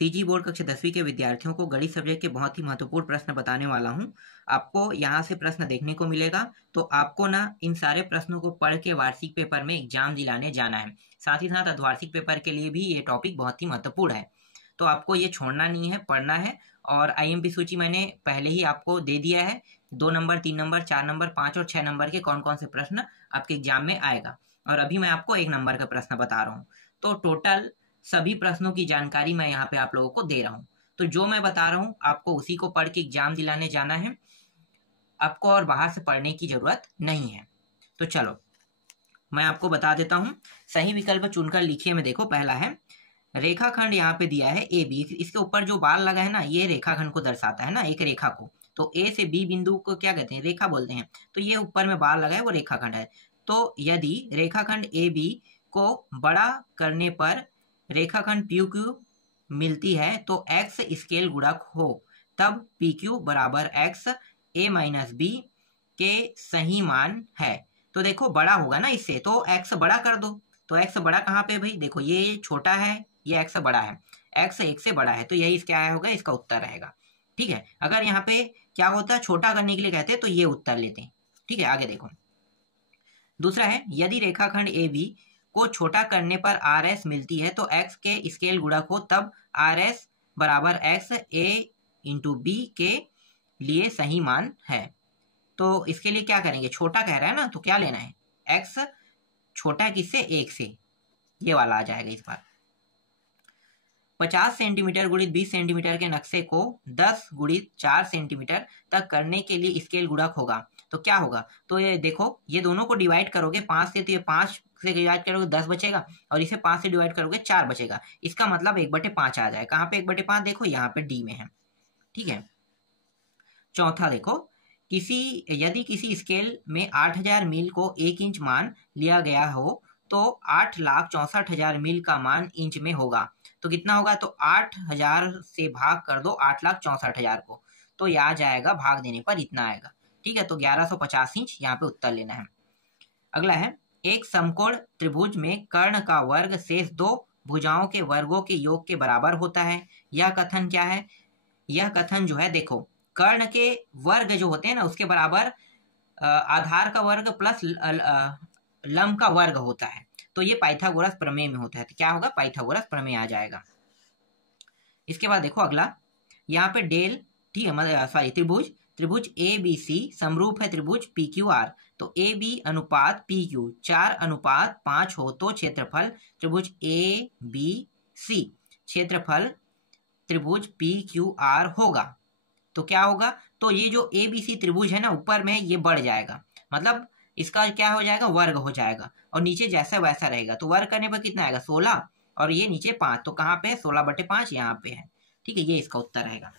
CG board कक्षा 10वीं के विद्यार्थियों को गणित सब्जेक्ट के बहुत ही महत्वपूर्ण प्रश्न बताने वाला हूं। आपको यहाँ से प्रश्न देखने को मिलेगा, तो आपको ना इन सारे प्रश्नों को पढ़ के वार्षिक पेपर में एग्जाम दिलाने जाना है। साथ ही साथ अर्धवार्षिक पेपर के लिए भी ये टॉपिक बहुत ही महत्वपूर्ण है, तो आपको ये छोड़ना नहीं है, पढ़ना है। और आईएमपी सूची मैंने पहले ही आपको दे दिया है, 2 नंबर, 3 नंबर, 4 नंबर, 5 और 6 नंबर के कौन कौन से प्रश्न आपके एग्जाम में आएगा। और अभी मैं आपको 1 नंबर का प्रश्न बता रहा हूँ। तो टोटल सभी प्रश्नों की जानकारी मैं यहाँ पे आप लोगों को दे रहा हूँ। तो जो मैं बता रहा हूँ आपको उसी को पढ़ के एग्जाम दिलाने जाना है, आपको और बाहर से पढ़ने की जरूरत नहीं है। तो चलो मैं आपको बता देता हूँ। सही विकल्प चुनकर लिखिए में। देखो पहला है रेखाखंड, यहाँ पे दिया है ए बी, इसके ऊपर जो बाल लगा है ना, ये रेखाखंड को दर्शाता है ना, एक रेखा को। तो ए से बी बिंदु को क्या कहते हैं? रेखा बोलते हैं। तो ये ऊपर में बाल लगा है वो रेखाखंड है। तो यदि रेखाखंड ए बी को बड़ा करने पर रेखाखंड पी क्यू मिलती है तो एक्स स्केल गुणक हो, तब पी क्यू बराबर एक्स ए माइनस बी के सही मान है। तो देखो बड़ा होगा ना इससे, तो एक्स बड़ा कर दो। तो एक्स बड़ा कहाँ पे भाई? देखो ये छोटा है, ये एक्स बड़ा है, एक्स एक से बड़ा है, तो यही इसका आया होगा, इसका उत्तर रहेगा। ठीक है, अगर यहाँ पे क्या होता है, छोटा करने के लिए कहते हैं तो ये उत्तर लेते हैं। ठीक है, आगे देखो। दूसरा है यदि रेखाखंड ए बी को छोटा करने पर आर एस मिलती है तो एक्स के स्केल गुणक हो, तब आर एस बराबर एक्स ए इंटू बी के लिए सही मान है। तो इसके लिए क्या करेंगे? छोटा कह रहा है ना, तो क्या लेना है? एक्स छोटा किससे? एक से, ये वाला आ जाएगा इस बार। 50 सेंटीमीटर गुणित 20 सेंटीमीटर के नक्शे को 10 गुणित 4 सेंटीमीटर तक करने के लिए स्केल गुणक होगा, तो क्या होगा? तो ये देखो, ये दोनों को डिवाइड करोगे 5 से, तो ये 5 से डिवाइड करोगे 10 बचेगा, और इसे 5 से डिवाइड करोगे 4 बचेगा। इसका मतलब 1/5 आ जाएगा। कहाँ पे 1/5? देखो यहाँ पे डी में है। ठीक है, चौथा देखो, यदि किसी स्केल में 8000 मील को 1 इंच मान लिया गया हो तो 8,64,000 मील का मान इंच में होगा, तो कितना होगा? तो 8000 से भाग कर दो 8,64,000 को, तो यह आ जाएगा, भाग देने पर इतना आएगा। ठीक है, तो 1150 इंच यहाँ पे उत्तर लेना है। अगला है एक समकोण त्रिभुज में कर्ण का वर्ग शेष 2 भुजाओं के वर्गों के योग के बराबर होता है। यह कथन क्या है? यह कथन जो है, देखो कर्ण के वर्ग जो होते हैं ना, उसके बराबर आधार का वर्ग प्लस लंब का वर्ग होता है। तो ये पाइथागोरस प्रमेय में होता है, तो क्या होगा? पाइथागोरस प्रमेय आ जाएगा। इसके बाद देखो अगला, यहाँ पे डेल, ठीक है, सॉरी, त्रिभुज ए बी सी समरूप है त्रिभुज पी क्यू आर। तो ए बी अनुपात पी क्यू 4:5 हो तो क्षेत्रफल त्रिभुज ए बी सी क्षेत्रफल त्रिभुज पी क्यू आर होगा। तो क्या होगा? तो ये जो ए बी सी त्रिभुज है ना, ऊपर में ये बढ़ जाएगा, मतलब इसका क्या हो जाएगा? वर्ग हो जाएगा, और नीचे जैसा वैसा रहेगा। तो वर्ग करने पर कितना आएगा? 16, और ये नीचे 5, तो कहाँ पे है? 16/5 यहाँ पे है। ठीक है, ये इसका उत्तर रहेगा।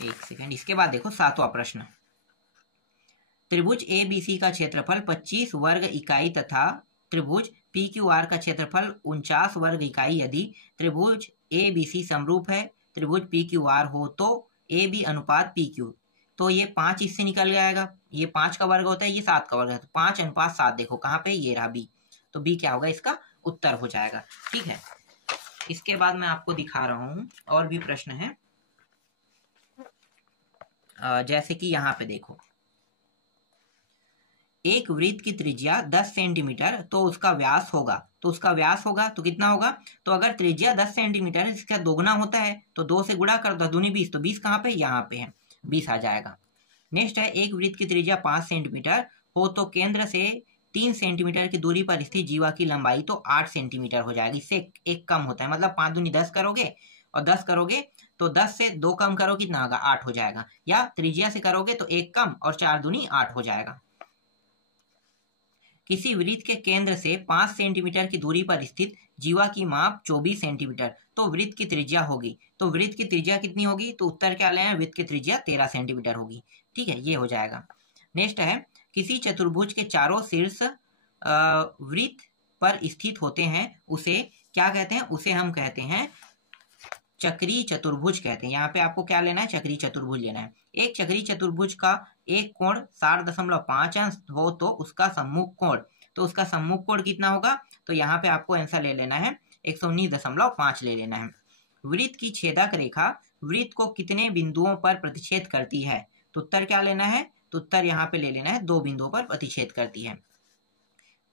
एक सेकेंड। इसके बाद देखो 7वां प्रश्न, त्रिभुज ए बी सी का क्षेत्रफल 25 वर्ग इकाई तथा त्रिभुज पी क्यू आर का क्षेत्रफल 49 वर्ग इकाई। यदि त्रिभुज ए बी सी समरूप है त्रिभुज पी क्यू आर हो तो ए बी अनुपात पी क्यू, तो ये 5 इससे निकल जाएगा, ये 5 का वर्ग होता है, ये 7 का वर्ग है, तो 5:7 देखो कहाँ पे? ये रहा बी। तो बी क्या होगा? इसका उत्तर हो जाएगा। ठीक है, इसके बाद मैं आपको दिखा रहा हूँ और भी प्रश्न है, जैसे कि यहाँ पे देखो, एक वृत्त की त्रिज्या 10 सेंटीमीटर तो उसका व्यास होगा, तो उसका व्यास होगा तो कितना होगा? तो अगर त्रिज्या 10 सेंटीमीटर इसका दोगुना होता है तो 2 से गुणा कर दो, 2 20, तो 20 कहाँ पे? यहाँ पे है, 20 आ जाएगा। नेक्स्ट है एक वृत्त की त्रिज्या 5 सेंटीमीटर हो तो केंद्र से 3 सेंटीमीटर की दूरी पर स्थित जीवा की लंबाई तो 8 सेंटीमीटर हो जाएगी। इससे एक कम होता है, मतलब 5 दूनी 10 करोगे और 10 करोगे तो 10 से 2 कम करो, कितना होगा? 8 हो जाएगा। या त्रिज्या से करोगे तो 1 कम और 4 दूनी 8 हो जाएगा। किसी वृत्त के केंद्र से 5 सेंटीमीटर की दूरी पर स्थित जीवा की माप 24 सेंटीमीटर तो वृत्त की त्रिज्या होगी। तो वृत्त की त्रिज्या कितनी होगी? तो उत्तर क्या लें? वृत्त की त्रिज्या 13 सेंटीमीटर होगी। ठीक है, ये हो जाएगा। नेक्स्ट है किसी चतुर्भुज के चारों शीर्ष वृत्त पर स्थित होते हैं, उसे क्या कहते हैं? उसे हम कहते हैं चक्रीय चतुर्भुज कहते हैं। यहाँ पे आपको क्या लेना है, चक्रीय चतुर्भुज लेना है। एक चक्रीय चतुर्भुज का एक कोण 60.5 अंश हो तो उसका सम्मुख कोण, तो उसका सम्मुख कोण कितना होगा, तो यहाँ पे आपको आंसर ले लेना है 119.5 ले लेना है। वृत्त की छेदक रेखा वृत्त को कितने बिंदुओं पर प्रतिच्छेद करती है, तो उत्तर क्या लेना है, तो उत्तर यहाँ पे ले लेना है 2 बिंदुओं पर प्रतिच्छेद करती है।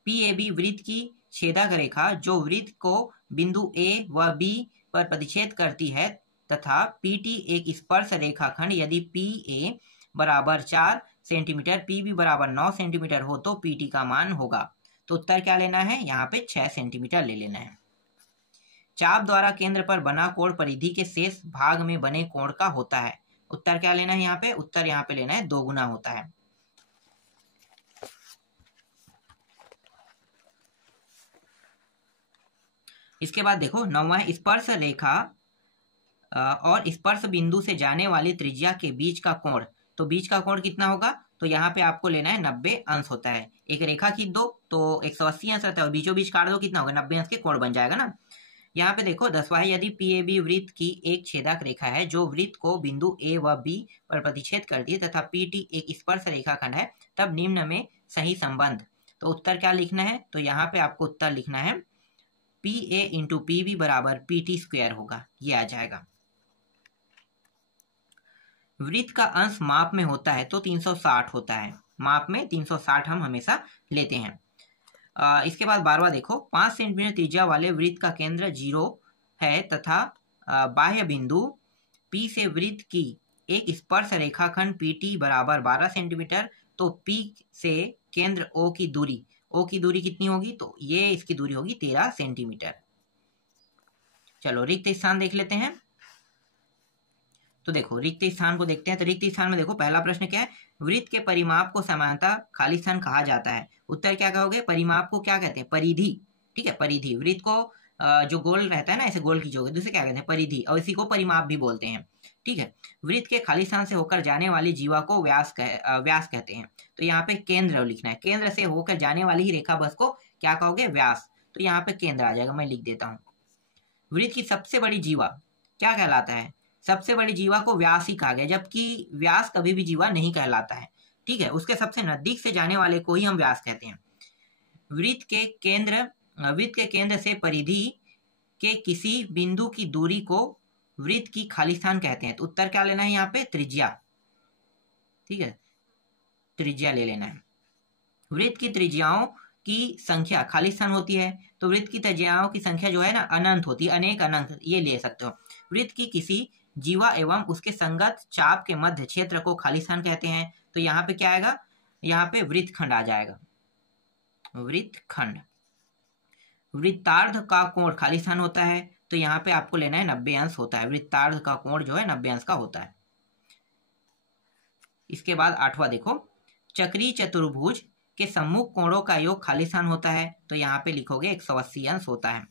PAB वृत्त की छेदक रेखा जो वृत्त को बिंदु A व B पर प्रतिच्छेद करती है तथा PT एक स्पर्श रेखाखंड यदि PA बराबर 4 सेंटीमीटर PB बराबर 9 सेंटीमीटर हो तो PT का मान होगा, तो उत्तर क्या लेना है, यहाँ पे 6 सेंटीमीटर ले लेना है। चाप द्वारा केंद्र पर बना कोण परिधि के शेष भाग में बने कोण का होता है, उत्तर क्या लेना है, यहाँ पे उत्तर यहाँ पे लेना है 2 गुना होता है। इसके बाद देखो 9वां है स्पर्श रेखा और स्पर्श बिंदु से जाने वाली त्रिज्या के बीच का कोण, तो बीच का कोण कितना होगा, तो यहाँ पे आपको लेना है 90 अंश होता है। एक रेखा खींच दो तो 180 अंश रहता है और बीचों बीच काट दो, कितना होगा, 90 अंश के कोण बन जाएगा ना। यहाँ पे देखो 10वां है यदि PAB वृत्त की एक छेदक रेखा है जो वृत्त को बिंदु A व B पर प्रतिच्छेद करती है तथा PT एक स्पर्श रेखाखंड है तब निम्न में सही संबंध, तो उत्तर क्या लिखना है, तो यहाँ पे आपको उत्तर लिखना है PA इंटू PB बराबर PT स्क्वायर होगा, ये आ जाएगा। वृत्त का अंश माप में होता है तो 360 होता है, माप में 360 हम हमेशा लेते हैं। इसके बाद 12वां देखो 5 सेंटीमीटर त्रिज्या वाले वृत्त का केंद्र 0 है तथा बाह्य बिंदु P से वृत्त की एक स्पर्श रेखाखंड PT बराबर 12 सेंटीमीटर, तो P से केंद्र O की दूरी कितनी होगी, तो ये इसकी दूरी होगी 13 सेंटीमीटर। चलो रिक्त स्थान देख लेते हैं, तो देखो रिक्त स्थान को देखते हैं। तो रिक्त स्थान में देखो पहला प्रश्न क्या है, वृत्त के परिमाप को समानता खाली स्थान कहा जाता है, उत्तर क्या कहोगे, परिमाप को क्या कहते हैं, परिधि, ठीक है, परिधि। वृत्त को जो गोल रहता है ना, ऐसे गोल खींचोगे तो इसे क्या कहते हैं, परिधि, और इसी को परिमाप भी बोलते हैं, ठीक है। वृत्त के खाली स्थान से होकर जाने वाली जीवा को व्यास कहते हैं, तो यहाँ पे केंद्र लिखना है, केंद्र से होकर जाने वाली ही रेखा बस को क्या कहोगे, व्यास, तो यहाँ पे केंद्र आ जाएगा, मैं लिख देता हूँ। वृत्त की सबसे बड़ी जीवा क्या कहलाता है, सबसे बड़ी जीवा को व्यास ही कहा गया, जबकि व्यास कभी भी जीवा नहीं कहलाता है, ठीक है, उसके सबसे नजदीक से जाने वाले को ही हम व्यास कहते हैं। वृत्त के केंद्र से परिधि के किसी बिंदु की दूरी को वृत्त की खाली स्थान कहते हैं, तो उत्तर क्या लेना है, यहाँ पे त्रिज्या, ठीक है, त्रिज्या ले लेना है। वृत्त की त्रिज्याओं की संख्या खाली स्थान होती है, तो वृत्त की त्रिज्याओं की संख्या जो है ना अनंत होती है, अनेक अनंत, ये ले सकते हो। वृत्त की किसी जीवा एवं उसके संगत चाप के मध्य क्षेत्र को खाली स्थान कहते हैं, तो यहाँ पे क्या आएगा, यहाँ पे वृत्तखंड आ जाएगा, वृत्तखंड। वृत्तार्ध का कोण खाली स्थान होता है, तो यहाँ पे आपको लेना है 90 अंश होता है, वृत्तार्ध का कोण जो है 90 अंश का होता है। इसके बाद 8वां देखो चक्रीय चतुर्भुज के सम्मुख कोणों का योग खाली स्थान होता है, तो यहाँ पे लिखोगे 180 अंश होता है।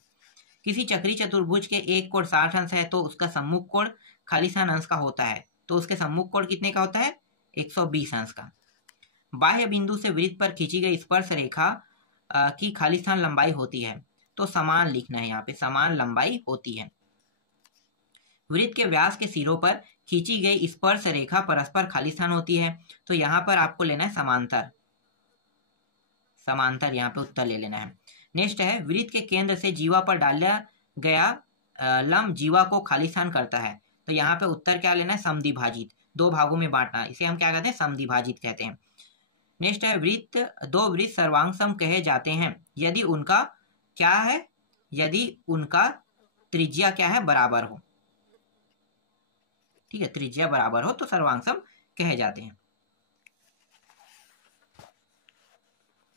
किसी चक्रीय चतुर्भुज के एक कोण 60 अंश है तो उसका सम्मुख कोण खाली स्थान अंश का होता है, तो उसके सम्मुख कोण कितने का होता है, 120 अंश का। बाह्य बिंदु से वृत्त पर खींची गई स्पर्श रेखा की खाली स्थान लंबाई होती है, तो समान लिखना है, यहाँ पे समान लंबाई होती है। वृत्त के व्यास के सिरों पर खींची गई स्पर्श रेखा परस्पर खाली स्थान होती है, तो यहाँ पर आपको लेना है समांतर, समांतर यहाँ पे उत्तर ले लेना है। नेक्स्ट है वृत्त के केंद्र से जीवा पर डाला गया लंब जीवा को खाली स्थान करता है, तो यहाँ पे उत्तर क्या लेना है, समद्विभाजित, 2 भागों में बांटना, इसे हम क्या कहते हैं, समद्विभाजित कहते हैं। नेक्स्ट है दो वृत्त सर्वांगसम कहे जाते हैं यदि उनका क्या है, यदि उनका त्रिज्या क्या है, बराबर हो, ठीक है, त्रिज्या बराबर हो तो सर्वांगसम कहे जाते हैं।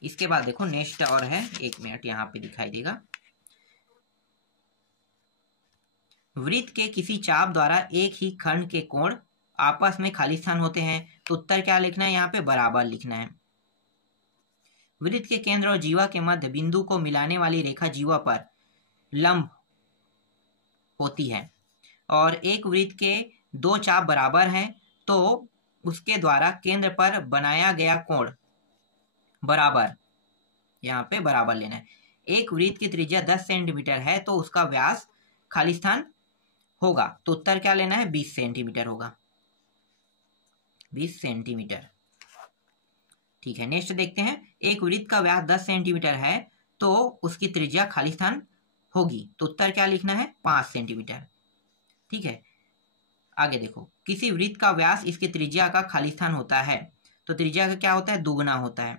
इसके बाद देखो नेक्स्ट और है, 1 मिनट यहाँ पे दिखाई देगा, वृत्त के किसी चाप द्वारा एक ही खंड के कोण आपस में खाली स्थान होते हैं, तो उत्तर क्या लिखना है, यहाँ पे बराबर लिखना है। वृत्त के केंद्र और जीवा के मध्य बिंदु को मिलाने वाली रेखा जीवा पर लंब होती है और एक वृत्त के 2 चाप बराबर हैं तो उसके द्वारा केंद्र पर बनाया गया कोण बराबर, यहाँ पे बराबर लेना है। एक वृत्त की त्रिज्या 10 सेंटीमीटर है तो उसका व्यास खाली स्थान होगा तो उत्तर क्या लेना है, 20 सेंटीमीटर होगा, 20 सेंटीमीटर। ठीक है, नेक्स्ट देखते हैं। एक वृत्त का व्यास 10 सेंटीमीटर है तो उसकी त्रिज्या खाली स्थान होगी, तो उत्तर क्या लिखना है, 5 सेंटीमीटर। ठीक है, आगे देखो, किसी वृत्त का व्यास इसकी त्रिज्या का खाली स्थान होता है, तो त्रिज्या का क्या होता है, दुगना होता है,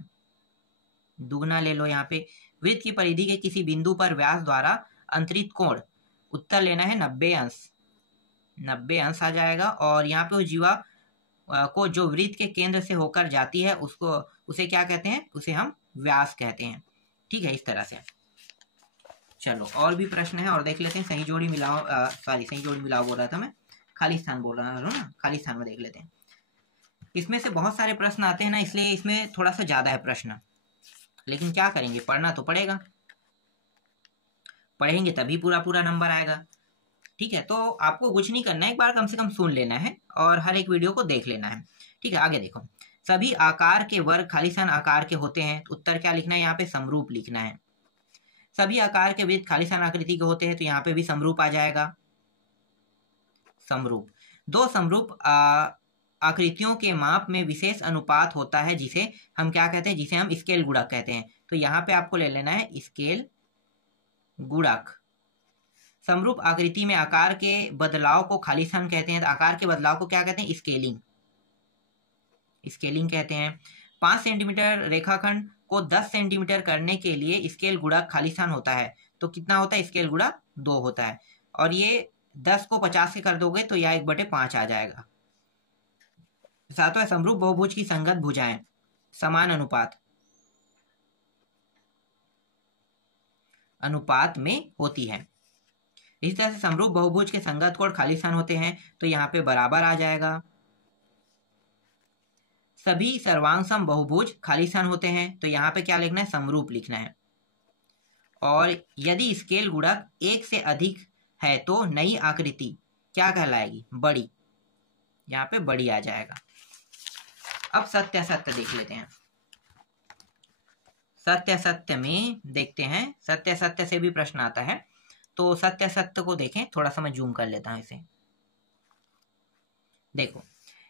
दुगना ले लो यहाँ पे। वृत्त की परिधि के किसी बिंदु पर व्यास द्वारा अंतरित कोण, उत्तर लेना है 90 अंश, 90 अंश आ जाएगा। और यहाँ पे उस जीवा को जो वृत्त के केंद्र से होकर जाती है उसे क्या कहते हैं, उसे हम व्यास कहते हैं। ठीक है, इस तरह से। चलो और भी प्रश्न है और देख लेते हैं। सही जोड़ी मिलाओ, सही जोड़ी मिलाओ बोल रहा था मैं, खाली स्थान बोल रहा हूँ ना, खाली स्थान में देख लेते हैं। इसमें से बहुत सारे प्रश्न आते हैं ना, इसलिए इसमें थोड़ा सा ज्यादा है प्रश्न, लेकिन क्या करेंगे, पढ़ना तो पड़ेगा, पढ़ेंगे तभी पूरा पूरा नंबर आएगा। ठीक है, तो आपको कुछ नहीं करना है, एक बार कम से कम सुन लेना है और हर एक वीडियो को देख लेना है। ठीक है, आगे देखो, सभी आकार के वर्ग खाली स्थान आकार के होते हैं, तो उत्तर क्या लिखना है, यहाँ पे समरूप लिखना है। सभी आकार के वृत्त खाली स्थान आकृति के होते हैं, तो यहाँ पे भी समरूप आ जाएगा, समरूप। दो समरूप आकृतियों के माप में विशेष अनुपात होता है, जिसे हम क्या कहते हैं, जिसे हम स्केल गुणक कहते हैं। तो यहाँ पे आपको ले लेना है स्केल गुणक। समरूप आकृति में आकार के बदलाव को खाली स्थान कहते हैं, तो आकार के बदलाव को क्या कहते हैं, स्केलिंग, स्केलिंग कहते हैं। 5 सेंटीमीटर रेखाखंड को 10 सेंटीमीटर करने के लिए स्केल गुणक खाली स्थान होता है, तो कितना होता है, स्केल गुणक 2 होता है। और ये 10 को 50 से कर दोगे तो यह 1/5 आ जाएगा। सातवां, समरूप बहुभुज की संगत भुजाएं समान अनुपात में होती है। इस तरह से समरूप बहुभुज के संगत कोण खाली स्थान होते हैं, तो यहाँ पे बराबर आ जाएगा। सभी सर्वांगसम बहुभुज खाली स्थान होते हैं, तो यहाँ पे क्या लिखना है, समरूप लिखना है। और यदि स्केल गुणक 1 से अधिक है तो नई आकृति क्या कहलाएगी, बड़ी, यहाँ पे बड़ी आ जाएगा। अब सत्य असत्य देख लेते हैं। सत्य असत्य में देखते हैं, सत्य असत्य से भी प्रश्न आता है, तो सत्य असत्य को देखें, थोड़ा सा मैं जूम कर लेता हूं इसे। देखो,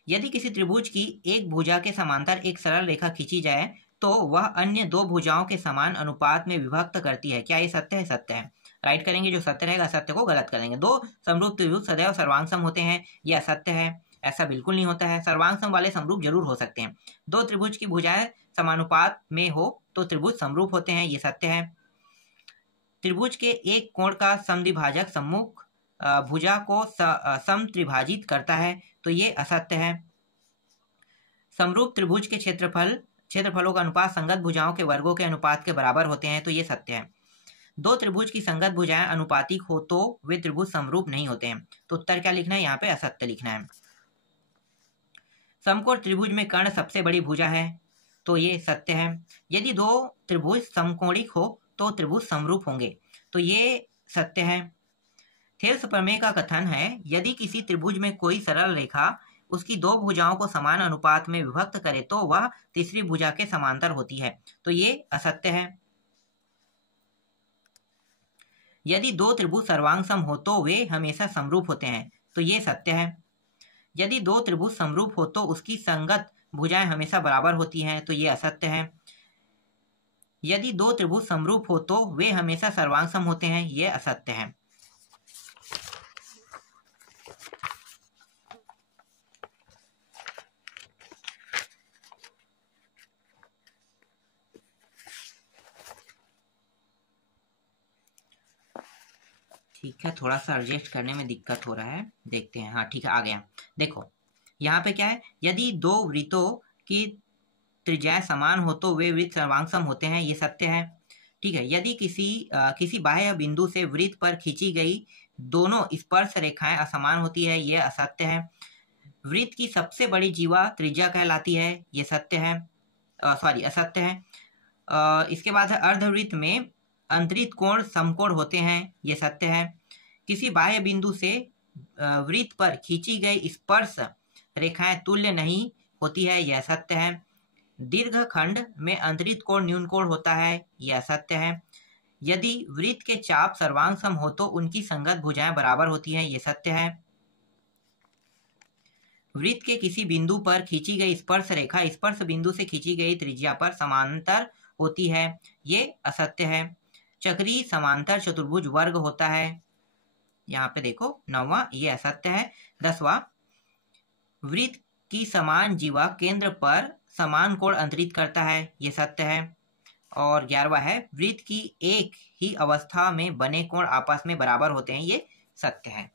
यदि किसी त्रिभुज की एक भुजा के समांतर एक सरल रेखा खींची जाए तो वह अन्य 2 भुजाओं के समान अनुपात में विभक्त करती है, क्या ये सत्य है, सत्य है। राइट करेंगे, जो सत्य रहेगा सत्य को गलत कर देंगे। 2 समरूप त्रिभुज सदैव सर्वांगसम होते हैं, यह असत्य है, ऐसा बिल्कुल नहीं होता है। सर्वांगसम वाले समरूप जरूर हो सकते हैं। 2 त्रिभुज की भुजाएं समानुपात में हो तो त्रिभुज समरूप होते हैं, ये सत्य है। त्रिभुज के एक कोण का समद्विभाजक सम्मुख भुजा को समत्रिभाजित करता है, तो ये असत्य है। समरूप त्रिभुज के क्षेत्रफलों का अनुपात संगत भुजाओं के वर्गों के अनुपात के बराबर होते हैं, तो ये सत्य है। 2 त्रिभुज की संगत भुजाएं अनुपातिक हो तो वे त्रिभुज समरूप नहीं होते हैं, तो उत्तर क्या लिखना है, यहाँ पे असत्य लिखना है। समकोण त्रिभुज में कर्ण सबसे बड़ी भुजा है, तो ये सत्य है। यदि 2 त्रिभुज समकोणिक हो तो त्रिभुज समरूप होंगे, तो ये सत्य है। थेल्स प्रमेय का कथन है, यदि किसी त्रिभुज में कोई सरल रेखा उसकी 2 भुजाओं को समान अनुपात में विभक्त करे तो वह तीसरी भुजा के समांतर होती है, तो ये असत्य है। यदि 2 त्रिभुज सर्वांगसम हो तो वे हमेशा समरूप होते हैं, तो ये सत्य है। यदि 2 त्रिभुज समरूप हो तो उसकी संगत भुजाएं हमेशा बराबर होती हैं, तो ये असत्य है। यदि 2 त्रिभुज समरूप हो तो वे हमेशा सर्वांगसम होते हैं, ये असत्य है। ठीक है, थोड़ा सा एडजस्ट करने में दिक्कत हो रहा है, देखते हैं। हाँ ठीक है, आ गया। देखो यहाँ पे क्या है, यदि 2 वृत्तों की त्रिज्याएं समान हो तो वे वृत्त सर्वांगसम होते हैं, ये सत्य है। ठीक है, यदि किसी बाह्य बिंदु से वृत्त पर खींची गई दोनों स्पर्श रेखाएं असमान होती है, ये असत्य है। वृत्त की सबसे बड़ी जीवा त्रिज्या कहलाती है, ये सत्य है, असत्य है। इसके बाद है अर्धवृत्त में अंतरित कोण समकोण होते हैं, ये सत्य है। किसी बाह्य बिंदु से वृत्त पर खींची गई स्पर्श रेखाएं तुल्य नहीं होती है, यह सत्य है। दीर्घखंड में अंतरित कोण न्यून कोण होता है, यह असत्य है। यदि वृत्त के चाप सर्वांग सम हो तो उनकी संगत भुजाएं बराबर होती हैं, ये सत्य है। वृत्त के किसी बिंदु पर खींची गई स्पर्श रेखा स्पर्श बिंदु से खींची गई त्रिज्या पर समांतर होती है, ये असत्य है। चक्रीय समांतर चतुर्भुज वर्ग होता है, यहाँ पे देखो 9वां, ये असत्य है। 10वां, वृत्त की समान जीवा केंद्र पर समान कोण अंतरित करता है, ये सत्य है। और 11वां है, वृत्त की एक ही अवस्था में बने कोण आपस में बराबर होते हैं, ये सत्य है।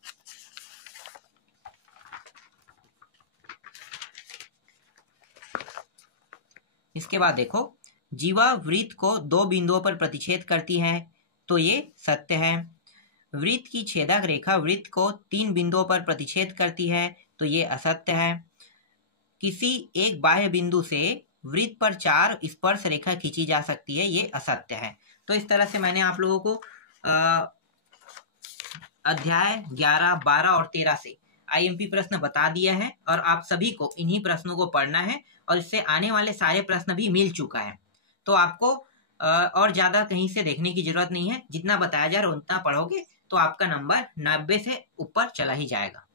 इसके बाद देखो, जीवा वृत्त को 2 बिंदुओं पर प्रतिच्छेद करती है, तो ये सत्य है। वृत्त की छेदक रेखा वृत्त को 3 बिंदुओं पर प्रतिच्छेद करती है, तो ये असत्य है। किसी एक बाह्य बिंदु से वृत्त पर 4 स्पर्श रेखा खींची जा सकती है, ये असत्य है। तो इस तरह से मैंने आप लोगों को अध्याय 11, 12 और 13 से आईएमपी प्रश्न बता दिया है और आप सभी को इन्हीं प्रश्नों को पढ़ना है और इससे आने वाले सारे प्रश्न भी मिल चुका है। तो आपको और ज़्यादा कहीं से देखने की जरूरत नहीं है, जितना बताया जा रहा है उतना पढ़ोगे तो आपका नंबर 90 से ऊपर चला ही जाएगा।